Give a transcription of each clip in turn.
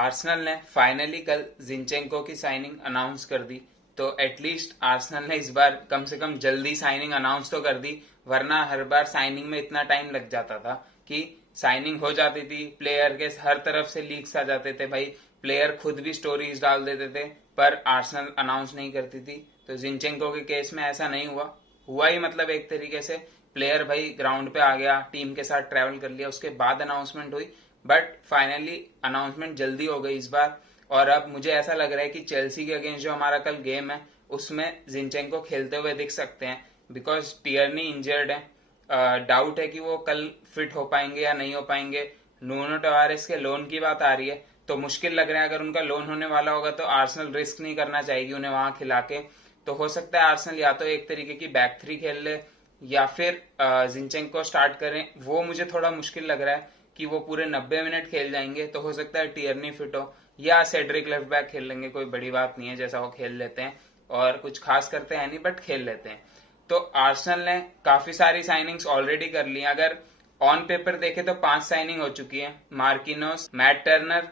Arsenal ने finally कल जिंचेंको की साइनिंग अनाउंस कर दी। तो एटलीस्ट आर्सेनल ने इस बार कम से कम जल्दी साइनिंग अनाउंस तो कर दी, वरना हर बार साइनिंग में इतना टाइम लग जाता था कि साइनिंग हो जाती थी, प्लेयर के हर तरफ से लीक्स आ जाते थे भाई, प्लेयर खुद भी स्टोरीज डाल देते थे, पर आर्सेनल अनाउंस नहीं करती थी। तो जिंचेंको के केस में ऐसा नहीं हुआ। हुआ ही मतलब एक तरीके से प्लेयर भाई ग्राउंड पे आ गया, टीम के साथ ट्रैवल कर लिया, उसके बाद अनाउंसमेंट हुई। बट फाइनली अनाउंसमेंट जल्दी हो गई इस बार। और अब मुझे ऐसा लग रहा है कि चेल्सी के अगेंस्ट जो हमारा कल गेम है उसमें जिंचेंको खेलते हुए दिख सकते हैं, बिकॉज टियरनी इंजर्ड है। डाउट है कि वो कल फिट हो पाएंगे या नहीं हो पाएंगे। नूनो टवारेस के लोन की बात आ रही है, तो मुश्किल लग रहा है। अगर उनका लोन होने वाला होगा तो आर्सेनल रिस्क नहीं करना चाहेगी उन्हें वहां खिला के। तो हो सकता है आर्सेनल या तो एक तरीके की बैक थ्री खेल ले या फिर जिंचेंको स्टार्ट करें। वो मुझे थोड़ा मुश्किल लग रहा है कि वो पूरे 90 मिनट खेल जाएंगे। तो हो सकता है टियरनी फिट हो या सेड्रिक लेफ्ट बैक खेल लेंगे, कोई बड़ी बात नहीं है, जैसा वो खेल लेते हैं और कुछ खास करते हैं नहीं, बट खेल लेते हैं। तो आर्सेनल ने काफी सारी साइनिंग्स ऑलरेडी कर ली हैं। अगर ऑन पेपर देखे तो 5 साइनिंग हो चुकी है, मार्किनोस, मैट टर्नर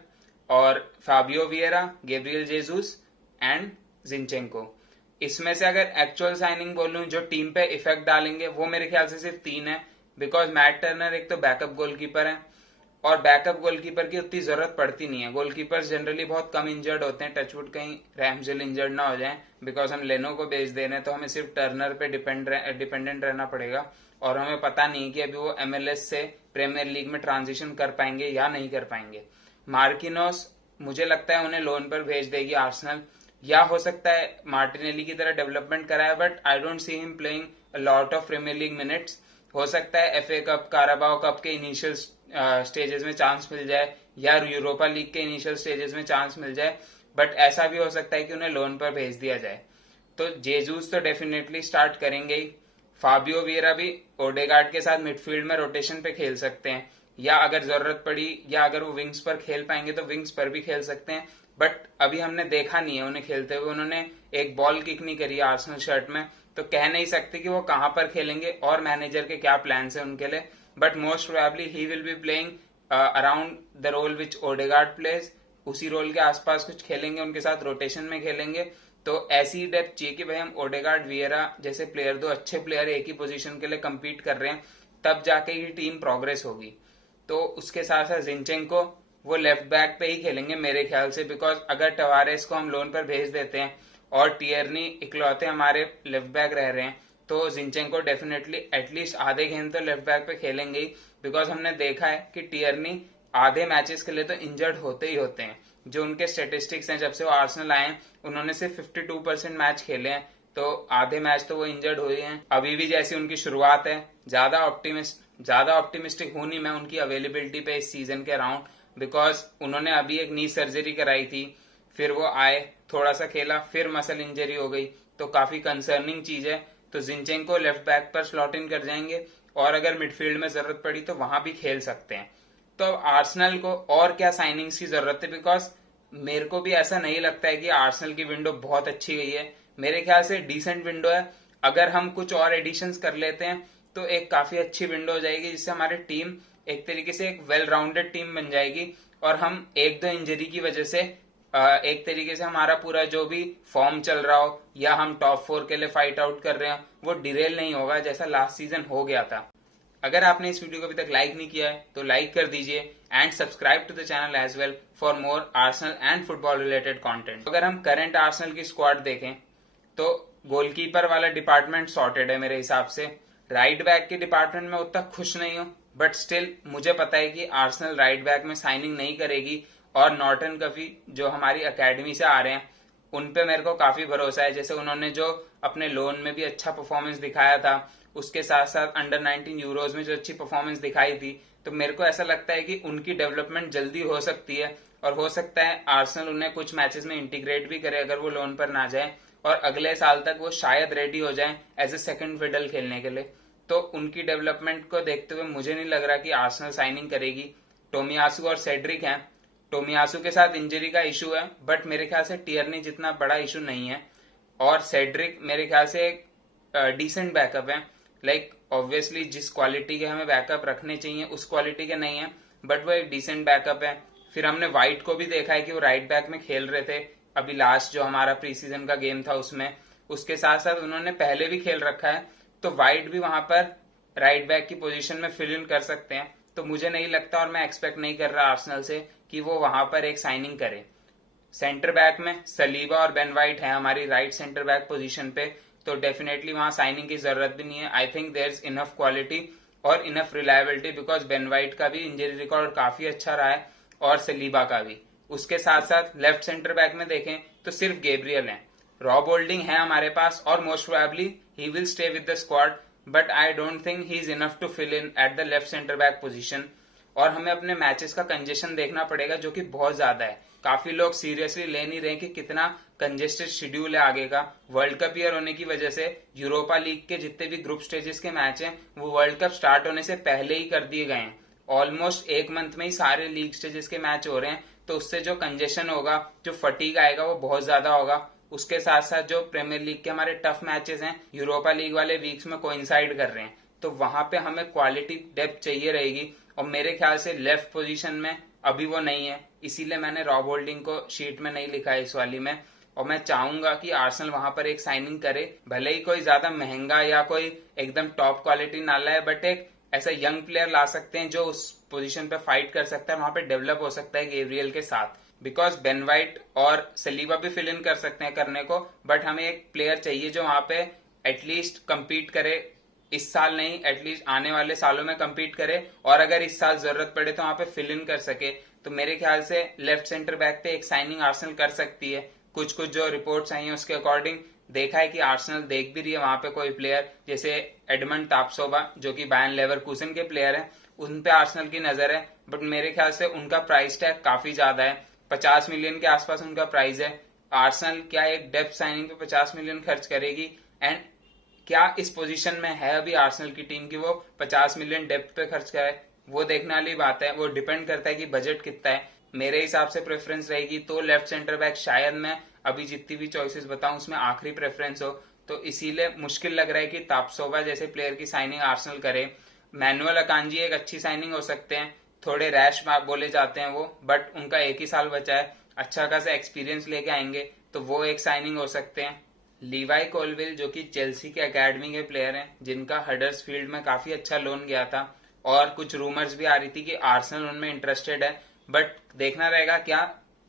और Fabio Vieira, Gabriel Jesus and Zinchenko. इसमें से अगर एक्चुअल साइनिंग बोलूं जो टीम पे इफेक्ट डालेंगे वो मेरे ख्याल से सिर्फ 3 है। बिकॉज मैट टर्नर एक तो बैकअप गोलकीपर है और बैकअप गोलकीपर की उतनी जरूरत पड़ती नहीं है। गोलकीपर्स जनरली बहुत कम इंजर्ड होते हैं, टचवुड कहीं रैमजेल इंजर्ड ना हो जाए, बिकॉज हम लेनो को बेच दे रहे हैं तो हमें सिर्फ टर्नर पे डिपेंडेंट रहना पड़ेगा। और हमें पता नहीं कि अभी वो एमएलएस से प्रीमियर लीग में ट्रांजिशन कर पाएंगे या नहीं कर पाएंगे। मार्किनोस मुझे लगता है उन्हें लोन पर भेज देगी आर्सेनल, या हो सकता है मार्टिनेली की तरह डेवलपमेंट कराए, but I don't see him playing a lot of Premier League minutes. हो सकता है एफए कप, काराबाओ कप के इनिशियल स्टेजेस में चांस मिल जाए या यूरोपा लीग के इनिशियल स्टेजेस में चांस मिल जाए, बट ऐसा भी हो सकता है कि उन्हें लोन पर भेज दिया जाए। तो जेजूस तो डेफिनेटली स्टार्ट करेंगे ही। फाबियो वियरा भी ओडेगार्ड के साथ मिडफील्ड में रोटेशन पे खेल सकते हैं, या अगर जरूरत पड़ी या अगर वो विंग्स पर खेल पाएंगे तो विंग्स पर भी खेल सकते हैं। बट अभी हमने देखा नहीं है उन्हें खेलते हुए, उन्होंने एक बॉल किक नहीं करी आर्सेनल शर्ट में, तो कह नहीं सकते कि वो कहां पर खेलेंगे और मैनेजर के क्या प्लान है उनके लिए। But most probably he will be playing around the role which Odegaard plays. उसी रोल के आसपास कुछ खेलेंगे, उनके साथ रोटेशन में खेलेंगे। तो ऐसी डेप्थ चाहिए कि भाई हम ओडेगार्ड, वियरा जैसे प्लेयर, दो अच्छे प्लेयर एक ही पोजीशन के लिए compete कर रहे हैं, तब जाके ही टीम प्रोग्रेस होगी। तो उसके साथ साथ जिंचेंको वो लेफ्ट बैक पे ही खेलेंगे मेरे ख्याल से, बिकॉज अगर टवारेस को हम लोन पर भेज देते हैं और टियरनी इकलौते हमारे लेफ्ट बैक रह रहे हैं, तो जिंचेंको डेफिनेटली एटलीस्ट आधे गेम तो लेफ्ट बैक पे खेलेंगे ही। बिकॉज हमने देखा है कि टियरनी आधे मैचेस के लिए तो इंजर्ड होते ही होते हैं। जो उनके स्टेटिस्टिक्स हैं, जब से वो आर्सेनल आए हैं उन्होंने सिर्फ 52% मैच खेले हैं, तो आधे मैच तो वो इंजर्ड हुए हैं। अभी भी जैसी उनकी शुरुआत है, ज्यादा ऑप्टिमिस्टिक हूं नहीं मैं उनकी अवेलेबिलिटी पे इस सीजन के अराउंड, बिकॉज उन्होंने अभी एक नी सर्जरी कराई थी, फिर वो आए, थोड़ा सा खेला, फिर मसल इंजरी हो गई, तो काफी कंसर्निंग चीज है। तो जिंचेंको लेफ्ट बैक पर स्लॉट इन कर जाएंगे और अगर मिडफील्ड में जरूरत पड़ी तो वहां भी खेल सकते हैं। तो आर्सेनल को और क्या साइनिंग्स की जरूरत है, बिकॉज मेरे को भी ऐसा नहीं लगता है कि आर्सेनल की विंडो बहुत अच्छी गई है। मेरे ख्याल से डिसेंट विंडो है। अगर हम कुछ और एडिशंस कर लेते हैं तो एक काफी अच्छी विंडो हो जाएगी, जिससे हमारी टीम एक तरीके से एक वेल राउंडेड टीम बन जाएगी और हम एक दो इंजरी की वजह से एक तरीके से हमारा पूरा जो भी फॉर्म चल रहा हो या हम टॉप 4 के लिए फाइट आउट कर रहे हो वो डिरेल नहीं होगा, जैसा लास्ट सीजन हो गया था। अगर आपने इस वीडियो को अभी तक लाइक नहीं किया है तो लाइक कर दीजिए and subscribe to the channel as well for more Arsenal and football related content. अगर हम करंट आर्सेनल की स्क्वाड देखें तो गोलकीपर वाला डिपार्टमेंट सॉर्टेड है मेरे हिसाब से। राइट बैक के डिपार्टमेंट में उतना खुश नहीं हूं, बट स्टिल मुझे पता है कि आर्सेनल राइट बैक में साइनिंग नहीं करेगी और नॉर्टन कफी जो हमारी अकेडमी से आ रहे हैं उन पे मेरे को काफी भरोसा है। जैसे उन्होंने जो अपने लोन में भी अच्छा परफॉर्मेंस दिखाया था, उसके साथ साथ अंडर 19 यूरोज में जो अच्छी परफॉर्मेंस दिखाई थी, तो मेरे को ऐसा लगता है कि उनकी डेवलपमेंट जल्दी हो सकती है और हो सकता है आर्सेनल उन्हें कुछ मैचेस में इंटीग्रेट भी करे अगर वो लोन पर ना जाए, और अगले साल तक वो शायद रेडी हो जाए एज ए सेकंड फिडल खेलने के लिए। तो उनकी डेवलपमेंट को देखते हुए मुझे नहीं लग रहा कि आर्सेनल साइनिंग करेगी। टोमियासू और सेड्रिक हैं, टोमियासू के साथ इंजरी का इशू है, बट मेरे ख्याल से टियरनी जितना बड़ा इशू नहीं है, और सेड्रिक मेरे ख्याल से एक डिसेंट बैकअप है। लाइक ऑब्वियसली जिस क्वालिटी के हमें बैकअप रखने चाहिए उस क्वालिटी के नहीं है, बट वो एक डिसेंट बैकअप है। फिर हमने वाइट को भी देखा है कि वो राइट बैक में खेल रहे थे अभी लास्ट जो हमारा प्री सीजन का गेम था उसमें। उसके साथ साथ उन्होंने पहले भी खेल रखा है, तो वाइट भी वहां पर राइट बैक की पोजीशन में फिल इन कर सकते हैं। तो मुझे नहीं लगता और मैं एक्सपेक्ट नहीं कर रहा आर्सेनल से कि वो वहां पर एक साइनिंग करे। सेंटर बैक में सलीबा और बेन वाइट है हमारी राइट सेंटर बैक पोजीशन पे, तो डेफिनेटली वहां साइनिंग की जरूरत भी नहीं है। I think there is enough quality और enough reliability, because Ben White का भी इंजरी रिकॉर्ड काफी अच्छा रहा है और सलीबा का भी। उसके साथ साथ लेफ्ट सेंटर बैक में देखें तो सिर्फ गैब्रियल है। रॉब होल्डिंग है हमारे पास और most probably he will stay with the squad, but I don't think he is enough to fill in at the left centre back position. और हमें अपने मैचेस का कंजेशन देखना पड़ेगा जो कि बहुत ज्यादा है। काफी लोग सीरियसली ले नहीं रहे कि कितना कंजेस्टेड शेड्यूल है आगे का। वर्ल्ड कप ईयर होने की वजह से यूरोपा लीग के जितने भी ग्रुप स्टेजेस के मैच हैं वो वर्ल्ड कप स्टार्ट होने से पहले ही कर दिए गए हैं। ऑलमोस्ट एक मंथ में ही सारे लीग स्टेजेस के मैच हो रहे हैं, तो उससे जो कंजेशन होगा, जो फटीग आएगा वो बहुत ज्यादा होगा। उसके साथ साथ जो प्रीमियर लीग के हमारे टफ मैचेस हैं यूरोपा लीग वाले वीक्स में कोइंसाइड कर रहे हैं, तो वहां पे हमें क्वालिटी डेप्थ चाहिए रहेगी। और मेरे ख्याल से लेफ्ट पोजीशन में अभी वो नहीं है, इसीलिए मैंने रॉब होल्डिंग को शीट में नहीं लिखा है इस वाली में। और मैं चाहूंगा कि आर्सेनल वहां पर एक साइनिंग करे, भले ही कोई ज्यादा महंगा या कोई एकदम टॉप क्वालिटी ना लाए, बट एक ऐसा यंग प्लेयर ला सकते हैं जो उस पोजीशन पे फाइट कर सकता है, वहां पे डेवलप हो सकता है गैब्रियल के साथ। बिकॉज बेन वाइट और सलीबा भी फिल इन कर सकते हैं करने को, बट हमें एक प्लेयर चाहिए जो वहां पे एटलीस्ट compete करे। इस साल नहीं, एटलीस्ट आने वाले सालों में compete करे, और अगर इस साल जरूरत पड़े तो वहां पे फिल इन कर सके। तो मेरे ख्याल से लेफ्ट सेंटर बैक पे एक साइनिंग आर्सेनल कर सकती है। कुछ कुछ जो रिपोर्ट्स आई हैं उसके अकॉर्डिंग देखा है कि आर्सेनल देख भी रही है वहां पे कोई प्लेयर, जैसे एडमंड तापसोबा जो कि बायर्न लेवरकुसन के प्लेयर हैं, उन पे आर्सेनल की नजर है। बट मेरे ख्याल से उनका प्राइस टैग काफी ज्यादा है, 50 मिलियन के आसपास उनका प्राइस है। आर्सेनल क्या एक डेप्थ साइनिंग पे 50 मिलियन खर्च करेगी? एंड क्या इस पोजीशन में है अभी आर्सेनल की टीम की वो 50 मिलियन डेप्थ पे खर्च करे? वो देखने वाली बात है, वो डिपेंड करता है कि बजट कितना है। मेरे हिसाब से प्रेफरेंस रहेगी तो लेफ्ट सेंटर बैक शायद मैं अभी जितनी भी चॉइसेस बताऊं उसमें आखिरी प्रेफरेंस हो, तो इसीलिए मुश्किल लग रहा है कि तापसोबा जैसे प्लेयर की साइनिंग आर्सेनल करे। मैनुअल अकांजी एक अच्छी साइनिंग हो सकते हैं, थोड़े रैश बोले जाते हैं वो, बट उनका एक ही साल बचा है, अच्छा खासा एक्सपीरियंस लेके आएंगे, तो वो एक साइनिंग हो सकते हैं। लीवाई कोलविल जो कि चेल्सी के एकेडमी के प्लेयर हैं, जिनका हडर्सफील्ड में काफी अच्छा लोन गया था, और कुछ रूमर्स भी आ रही थी कि आर्सेनल उनमें इंटरेस्टेड है, बट देखना रहेगा क्या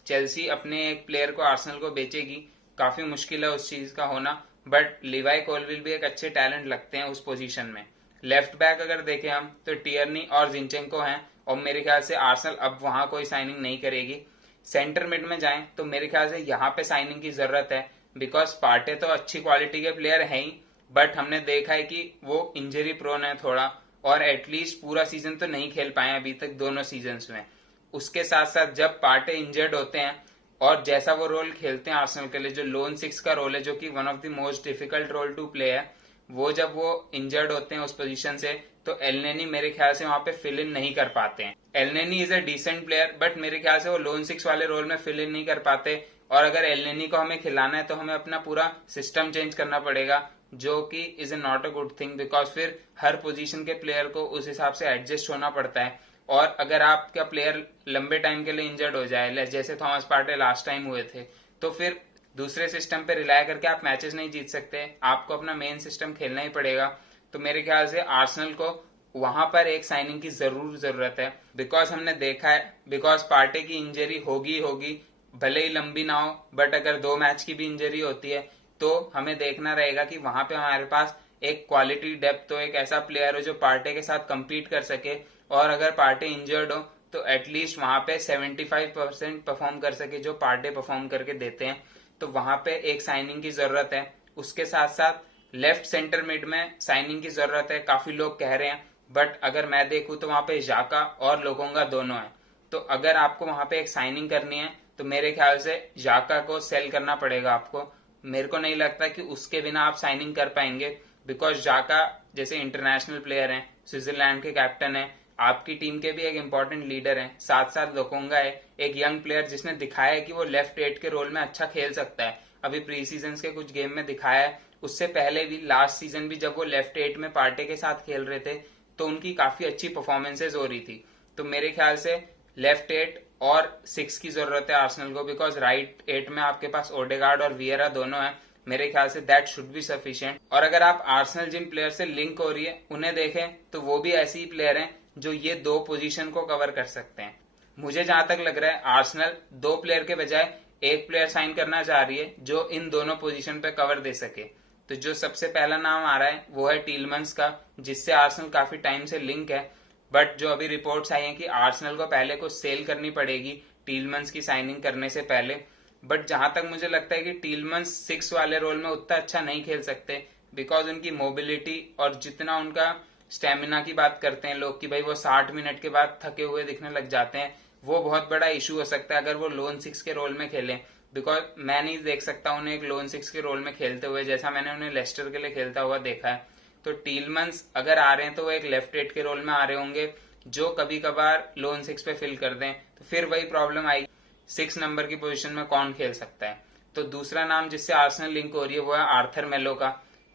चेल्सी अपने एक प्लेयर को आर्सेनल को बेचेगी। काफी मुश्किल है उस चीज का होना, बट लीवाई कोलविल भी एक अच्छे टैलेंट लगते हैं उस पोजीशन में। लेफ्ट बैक अगर देखें हम तो टियरनी और जिंचेंको हैं, और मेरे ख्याल से आर्सेनल अब वहां कोई साइनिंग नहीं करेगी। सेंटर मिड में जाएं तो मेरे ख्याल से यहाँ पे साइनिंग की जरूरत है, बिकॉज पार्टे तो अच्छी क्वालिटी के प्लेयर हैं ही, बट हमने देखा है कि वो इंजरी प्रोन है थोड़ा, और एटलीस्ट पूरा सीजन तो नहीं खेल पाए अभी तक दोनों सीजन में। उसके साथ साथ जब पार्टे इंजर्ड होते हैं और जैसा वो रोल खेलते हैं आर्सेनल के लिए, जो लोन 6 का रोल है जो कि one of the most difficult role to play है, वो जब वो इंजर्ड होते हैं उस पोजीशन से, तो एलनेनी मेरे ख्याल से वहां पे फिल इन नहीं कर पाते हैं। Elneny is a decent player, but मेरे ख्याल से वो लोन 6 वाले रोल में फिल इन नहीं कर पाते। और अगर एलनेनी को हमें खिलाना है तो हमें अपना पूरा सिस्टम चेंज करना पड़ेगा, जो कि is a not a good thing, because फिर हर पोजीशन के प्लेयर को उस हिसाब से एडजस्ट होना पड़ता है। और अगर आपका प्लेयर लंबे टाइम के लिए इंजर्ड हो जाए, जैसे थॉमस पार्टे लास्ट टाइम हुए थे, तो फिर दूसरे सिस्टम पे रिलाय करके आप मैचेस नहीं जीत सकते, आपको अपना मेन सिस्टम खेलना ही पड़ेगा। तो मेरे ख्याल से आर्सेनल को वहां पर एक साइनिंग की जरूरत है, बिकॉज हमने देखा है, बिकॉज पार्टे की इंजरी होगी, भले ही लंबी ना हो, बट अगर 2 मैच की भी इंजरी होती है तो हमें देखना रहेगा कि वहां पे हमारे पास एक क्वालिटी डेप्थ, तो एक ऐसा प्लेयर हो जो पार्टे के साथ compete कर सके, और अगर पार्टे इंजर्ड हो तो एटलीस्ट वहां पे 75% परफॉर्म कर सके जो पार्टे परफॉर्म करके देते हैं। तो वहां पे एक साइनिंग की जरूरत है। उसके साथ साथ लेफ्ट सेंटर मिड में साइनिंग की जरूरत है, काफी लोग कह रहे हैं, बट अगर मैं देखूं तो वहां पे जाका और लोकोंगा दोनों है। तो अगर आपको वहां पे एक साइनिंग करनी है तो मेरे ख्याल से जाका को सेल करना पड़ेगा आपको। मेरे को नहीं लगता कि उसके बिना आप साइनिंग कर पाएंगे, बिकॉज जाका जैसे इंटरनेशनल प्लेयर हैं, स्विट्जरलैंड के कैप्टन है, आपकी टीम के भी एक इंपॉर्टेंट लीडर हैं, साथ साथ लोकोंगा है एक यंग प्लेयर जिसने दिखाया है कि वो लेफ्ट 8 के रोल में अच्छा खेल सकता है। अभी प्री सीजन के कुछ गेम में दिखाया है, उससे पहले भी लास्ट सीजन भी जब वो लेफ्ट 8 में पार्टे के साथ खेल रहे थे तो उनकी काफी अच्छी परफॉर्मेंसेज हो रही थी। तो मेरे ख्याल से लेफ्ट 8 और 6 की जरूरत है आर्सेनल को, बिकॉज राइट 8 में आपके पास ओडेगार्ड और वियरा दोनों है। मेरे ख्याल say that should be sufficient. और अगर आप आर्सेनल जिन प्लेयर से लिंक हो रही है उन्हें देखें तो वो भी ऐसे ही प्लेयर हैं जो ये 2 पोजीशन को कवर कर सकते हैं। मुझे जहां तक लग रहा है आर्सेनल 2 प्लेयर के बजाय 1 प्लेयर साइन करना चाह रही है जो इन दोनों पोजीशन पे कवर दे सके। तो जो सबसे पहला नाम आ रहा है वो है टीलमंस का, जिससे आर्सेनल काफी टाइम से लिंक है। बट जो अभी रिपोर्ट्स आई हैं कि आर्सेनल को पहले कुछ सेल करनी पड़ेगी टीलमंस की साइनिंग करने से पहले। बट जहां तक मुझे लगता है कि टीलमंस 6 वाले रोल में उतना अच्छा नहीं खेल सकते, बिकॉज उनकी मोबिलिटी और जितना उनका स्टेमिना की बात करते हैं लोग कि भाई वो 60 मिनट के बाद थके हुए दिखने लग जाते हैं, वो बहुत बड़ा इशू हो सकता है अगर वो लोन 6 के रोल में खेलें। बिकॉज मैं नहीं देख सकता उन्हें एक लोन 6 के रोल में खेलते हुए, जैसा मैंने उन्हें लेस्टर के लिए खेलता हुआ देखा है। तो टीलमंस अगर आ रहे हैं तो वो एक लेफ्ट 8 के रोल में आ रहे होंगे जो कभी कभार लोन 6 पे फिल कर दें, तो फिर वही प्रॉब्लम आएगी 6 नंबर की पोजीशन में कौन खेल सकता है। तो दूसरा नाम जिससे आर्सेनल लिंक हो रही है वो है आर्थर मेलो का।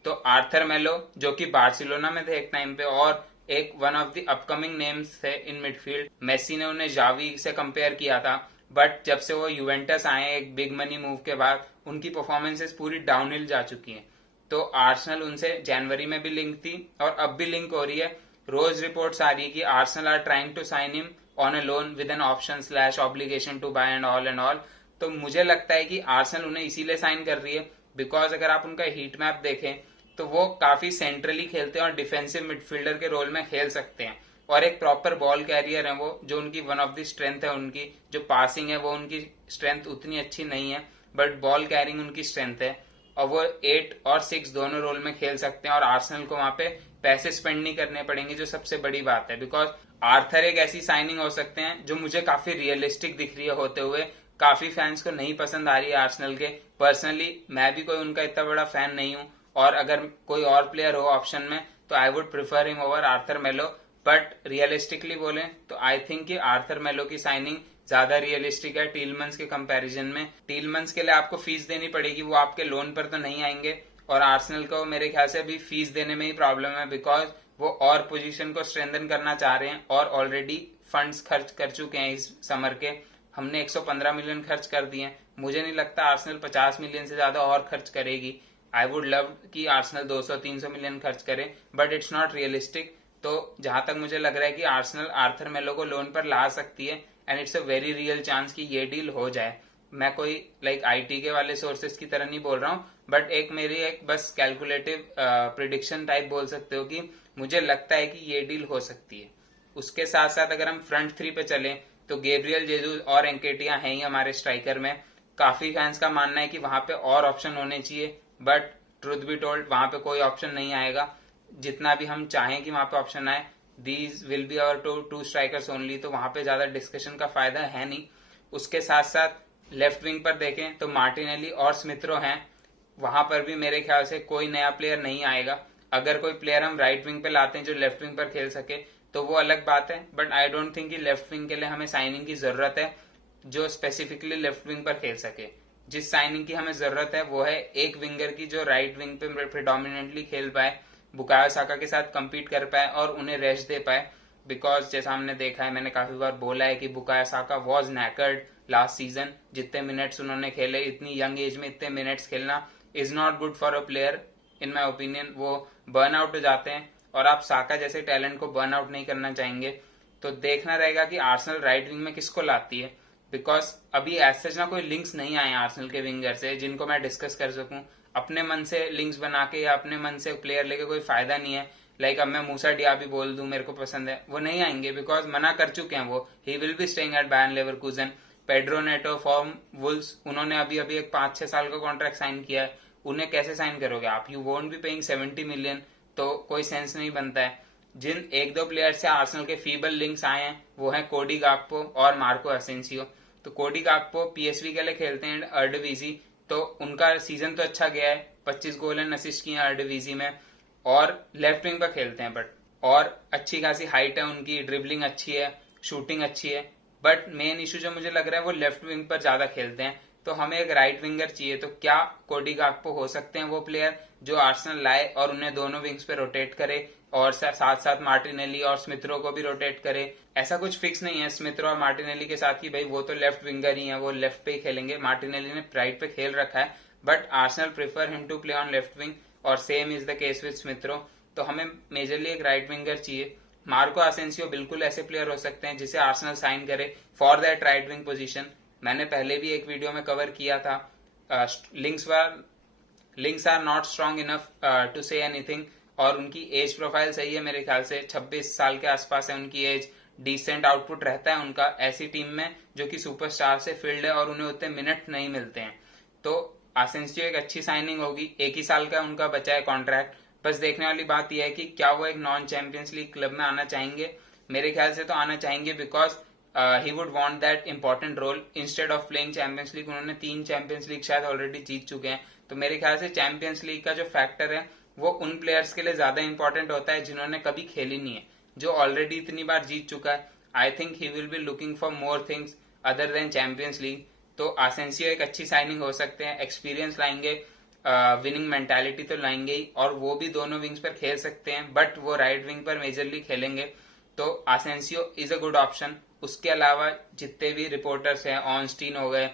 तो आर्थर मेलो जो कि बार्सिलोना में थे एक टाइम पे और एक one of the upcoming names थे इन मिडफील्ड। मेसी ने उन्हें जावी से कंपेयर किया था, बट जब से वो यूवेंटस आए एक बिग मनी मूव के बाद उनकी परफॉर्मेंसेस पूरी डाउनहिल जा चुकी हैं। तो आर्सेनल उनसे जनवरी में भी लिंक थी और अब भी लिंक हो रही है। रोज रिपोर्ट्स आ रही है कि Arsenal are trying to sign him on a loan with an option / obligation to buy and all. तो मुझे लगता है कि आर्सेनल उन्हें इसीलिए साइन कर रही है बिकॉज अगर आप उनका हीट मैप देखें तो वो काफी सेंट्रली खेलते हैं और डिफेंसिव मिडफील्डर के रोल में खेल सकते हैं और एक प्रॉपर बॉल कैरियर है वो, जो उनकी वन ऑफ द स्ट्रेंथ है। उनकी जो पासिंग है वो उनकी स्ट्रेंथ उतनी अच्छी नहीं है, बट बॉल कैरिंग उनकी स्ट्रेंथ है और वो 8 और 6 दोनों रोल में खेल सकते हैं और आर्सेनल को वहां पे पैसे स्पेंड नहीं करने पड़ेंगे, जो सबसे बड़ी बात है। बिकॉज आर्थर एक ऐसी साइनिंग हो सकते हैं जो मुझे काफी रियलिस्टिक दिख रही है होते हुए। काफी फैंस को नहीं पसंद आ रही है आर्सेनल के। पर्सनली मैं भी कोई उनका इतना बड़ा फैन नहीं हूं और अगर कोई और प्लेयर हो ऑप्शन में तो I would prefer him over Arthur मेलो। बट रियलिस्टिकली बोले तो आई थिंक कि आर्थर मेलो की साइनिंग ज्यादा रियलिस्टिक है टीलमंस के कंपैरिजन में। टीलमंस के लिए आपको फीस देनी पड़ेगी, वो आपके लोन पर तो नहीं आएंगे और आर्सेनल को मेरे ख्याल से अभी फीस देने में ही प्रॉब्लम है बिकॉज वो और पोजीशन को स्ट्रेंथन करना चाह रहे हैं और ऑलरेडी फंड्स खर्च कर चुके हैं इस समर के। हमने 115 मिलियन खर्च कर दिए हैं, मुझे नहीं लगता आर्सेनल 50 मिलियन से ज्यादा और खर्च करेगी। आई वुड लव कि आर्सेनल 200-300 मिलियन खर्च करे, बट इट्स नॉट रियलिस्टिक। तो जहां तक मुझे लग रहा है कि आर्सेनल आर्थर मेलो को लोन पर ला सकती है and it's a very real chance कि ये डील हो जाए। मैं कोई आईटी के वाले सोर्सेस की तरह नहीं बोल रहा हूं, बट एक मेरी एक बस कैलकुलेटिव प्रिडिक्शन टाइप बोल सकते हो कि मुझे लगता है कि ये डील हो सकती है। उसके साथ साथ अगर हम फ्रंट 3 पे चले तो गैब्रियल जेजूस और एंकेटिया हैं ही हमारे स्ट्राइकर में। काफी फैंस का मानना है कि वहां पे और ऑप्शन होने चाहिए, बट ट्रुथ बी टोल्ड वहां पे कोई ऑप्शन नहीं आएगा। जितना भी हम चाहें कि वहां पे ऑप्शन आए, these will be our two strikers only, तो वहां पे ज्यादा डिस्कशन का फायदा है नहीं। उसके साथ साथ लेफ्ट विंग पर देखें तो मार्टिनेली और स्मिथरो हैं, वहां पर भी मेरे ख्याल से कोई नया प्लेयर नहीं आएगा। अगर कोई प्लेयर हम राइट विंग पे लाते हैं जो लेफ्ट विंग पर खेल सके तो वो अलग बात है, बट आई डोंट थिंक कि लेफ्ट विंग के लिए हमें साइनिंग की जरूरत है जो स्पेसिफिकली लेफ्ट विंग पर खेल सके। जिस साइनिंग की हमें जरूरत है वो है एक विंगर की जो राइट विंग पे प्रिडोमिनेटली खेल पाए, बुकायो साका के साथ compete कर पाए और उन्हें रेस्ट दे पाए। बिकॉज जैसा हमने देखा है, मैंने काफी बार बोला है कि Bukayo Saka was knackered last season. जितने मिनट्स उन्होंने खेले, इतनी यंग एज में इतने मिनट्स खेलना is not good for a player in my opinion. वो बर्न आउट हो जाते हैं और आप साका जैसे टैलेंट को बर्न आउट नहीं करना चाहेंगे। तो देखना रहेगा कि आर्सेनल राइट विंग में किसको लाती है, बिकॉज अभी ऐसे सच ना कोई लिंक्स नहीं आए आर्सेनल के विंगर से जिनको मैं डिस्कस कर सकूं। अपने मन से लिंक्स बना के या अपने मन से प्लेयर लेके कोई फायदा नहीं है। अब मैं मूसा डियाबी बोल दूं मेरे को पसंद है, वो नहीं आएंगे बिकॉज मना कर चुके हैं वो। ही will be staying at Bayern Leverkusen. Pedro Neto from Wolves, उन्होंने अभी अभी एक 5-6 साल का कॉन्ट्रैक्ट साइन किया है, उन्हें कैसे साइन करोगे आप? You won't be paying 70 million, तो कोई सेंस नहीं बनता है। जिन 1-2 प्लेयर से आर्सेनल के फीबल लिंक्स आए हैं वो है कोडी गाक्पो और मार्को असेंसियो। तो कोडी गाक्पो पीएसवी के लिए खेलते हैं अर्डवीजी, तो उनका सीजन तो अच्छा गया है, 25 गोल एंड असिस्ट किए हैं अर्डवीजी में और लेफ्ट विंग पर खेलते हैं। बट और अच्छी खासी हाइट है उनकी, ड्रिबलिंग अच्छी है, शूटिंग अच्छी है, बट मेन इशू जो मुझे लग रहा है वो लेफ्ट विंग पर ज्यादा खेलते हैं तो हमें एक राइट विंगर चाहिए। तो क्या कोडी गाक्पो हो सकते हैं वो प्लेयर जो आर्सेनल लाए और उन्हें दोनों विंग्स पे रोटेट करे और साथ साथ मार्टिनेली और स्मिथरो को भी रोटेट करे? ऐसा कुछ फिक्स नहीं है स्मिथरो और मार्टिनेली के साथ कि भाई वो तो लेफ्ट विंगर ही है, वो लेफ्ट पे ही खेलेंगे। मार्टिनेली ने राइट पे खेल रखा है, but Arsenal prefer him to play on left wing और same is the case with Smith Rowe. तो हमें मेजरली एक राइट विंगर चाहिए। मार्को असेंसियो बिल्कुल ऐसे प्लेयर हो सकते हैं जिसे आर्सेनल साइन करे for that right wing position. मैंने पहले भी एक वीडियो में कवर किया था। Links are not strong enough to say anything, और उनकी एज प्रोफाइल सही है मेरे ख्याल से, 26 साल के आसपास है उनकी एज। डिसेंट आउटपुट रहता है उनका ऐसी टीम में जो कि सुपरस्टार से फील्ड है और उन्हें उतने मिनट नहीं मिलते हैं। तो आसेंसियो एक अच्छी साइनिंग होगी। 1 ही साल का उनका बचा है कॉन्ट्रैक्ट। बस देखने वाली बात यह है कि क्या वो एक नॉन चैंपियंस लीग क्लब में आना चाहेंगे। मेरे ख्याल से तो आना चाहेंगे, because he would want that important role instead of playing Champions League. उन्होंने 3 चैंपियंस लीग शायद ऑलरेडी जीत चुके हैं। तो मेरे ख्याल से चैंपियंस लीग का जो फैक्टर है वो उन प्लेयर्स के लिए ज्यादा इंपॉर्टेंट होता है जिन्होंने कभी खेली नहीं है, जो ऑलरेडी इतनी बार जीत चुका है। I think he will be looking for more things other than champions league. तो आसेंसियो एक अच्छी साइनिंग हो सकते हैं। एक्सपीरियंस लाएंगे, विनिंग मेंटालिटी तो लाएंगे ही, और वो भी दोनों विंग्स पर खेल सकते हैं, बट वो राइट विंग पर मेजरली खेलेंगे। तो आसेंसियो इज अ गुड ऑप्शन। उसके अलावा जितने भी रिपोर्टर्स हैं, ऑनस्टीन हो गए,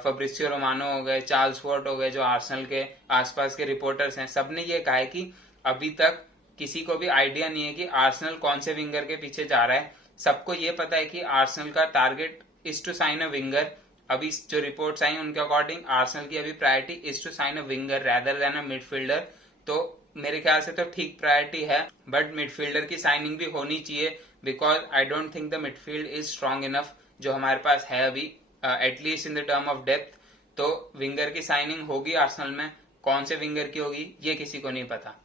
फब्रिसियो रोमानो हो गए, चार्ल्स वॉट हो गए, जो आर्सेनल के आसपास के रिपोर्टर्स हैं, सबने ये कहा है कि अभी तक किसी को भी आइडिया नहीं है कि आर्सेनल कौन से विंगर के पीछे जा रहा है। सबको ये पता है कि आर्सेनल का target is to sign a winger. अभी जो रिपोर्ट्स आई उनके अकॉर्डिंग आर्सेनल की अभी priority is to sign a winger rather than a midfielder. तो मेरे ख्याल से तो ठीक प्रायोरिटी है, बट मिडफील्डर की साइनिंग भी होनी चाहिए, because I don't think the midfield is strong enough जो हमारे पास है अभी, at least in the term of depth. तो विंगर की साइनिंग होगी आर्सेनल में, कौन से विंगर की होगी ये किसी को नहीं पता।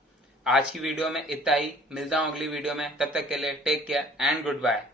आज की वीडियो में इतना ही, मिलता हूं अगली वीडियो में, तब तक के लिए take care and good bye.